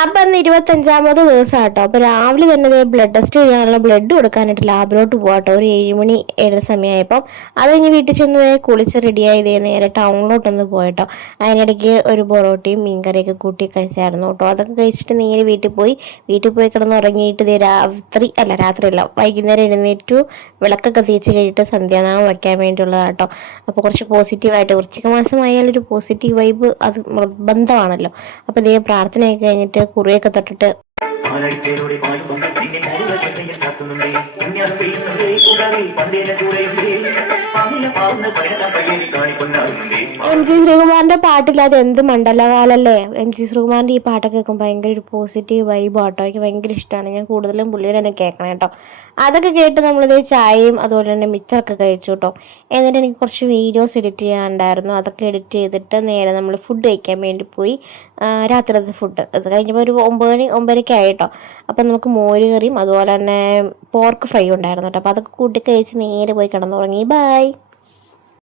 അപ്പം അന്ന് 25ാമത്തെ ദിവസം കേട്ടോ. അപ്പോൾ രാവിലെ തന്നെ ബ്ലഡ് ടെസ്റ്റ് ചെയ്യാനുള്ള ബ്ലഡ് കൊടുക്കാനായിട്ട് ലാബിലോട്ട് പോകാട്ടോ. ഒരു 7 മണി 7 സമയമായപ്പം അത് കഴിഞ്ഞ് വീട്ടിൽ ചെന്ന് കുളിച്ച് റെഡിയായി നേരെ ടൗണിലോട്ടൊന്ന് പോയിട്ടോ. അതിനിടയ്ക്ക് ഒരു പൊറോട്ടയും മീൻകറിയൊക്കെ കൂട്ടി കഴിച്ചായിരുന്നു കേട്ടോ. അതൊക്കെ കഴിച്ചിട്ട് നേരെ വീട്ടിൽ പോയി കിടന്നുറങ്ങിയിട്ട് രാത്രിയല്ല വൈകുന്നേരം എഴുന്നേറ്റു വിളക്കൊക്കെ തേച്ച് കഴിഞ്ഞിട്ട് സന്ധ്യാനാമം വയ്ക്കാൻ വേണ്ടിയുള്ളതാട്ടോ. അപ്പോൾ കുറച്ച് പോസിറ്റീവായിട്ട് വൃശ്ചിക മാസമായാലൊരു പോസിറ്റീവ് വൈബ് അത് നിർബന്ധമാണല്ലോ. അപ്പോൾ ഇതേ പ്രാർത്ഥനയൊക്കെ കഴിഞ്ഞിട്ട് കുറിയൊക്കെ തൊട്ടിട്ട് ശ്രീകുമാറിന്റെ പാട്ടില്ലാതെ എന്ത് മണ്ഡലകാലല്ലേ. ശ്രീകുമാറിന്റെ ഈ പാട്ടൊക്കെ കേൾക്കുമ്പോൾ ഭയങ്കര ഒരു പോസിറ്റീവ് വൈബ് ആട്ടോ. എനിക്ക് ഭയങ്കര ഇഷ്ടമാണ്. ഞാൻ കൂടുതലും പുള്ളിയുടെ തന്നെ കേൾക്കണം കേട്ടോ. അതൊക്കെ കേട്ട് നമ്മളിത് ചായയും അതുപോലെ തന്നെ മിച്ചമൊക്കെ കഴിച്ചു കേട്ടോ. എന്നിട്ട് എനിക്ക് കുറച്ച് വീഡിയോസ് എഡിറ്റ് ചെയ്യാനുണ്ടായിരുന്നു. അതൊക്കെ എഡിറ്റ് ചെയ്തിട്ട് നേരെ നമ്മൾ ഫുഡ് കഴിക്കാൻ വേണ്ടി പോയി. രാത്രിയിലത്തെ ഫുഡ് അത് കഴിഞ്ഞപ്പോൾ ഒരു 9 ആയിട്ടോ. അപ്പം നമുക്ക് മോര് കറിയും അതുപോലെ തന്നെ പോർക്ക് ഫ്രൈ ഉണ്ടായിരുന്നു കേട്ടോ. അപ്പോൾ അതൊക്കെ കൂട്ടി കഴിച്ച് നേരെ പോയി കിടന്നുറങ്ങി. ബൈ.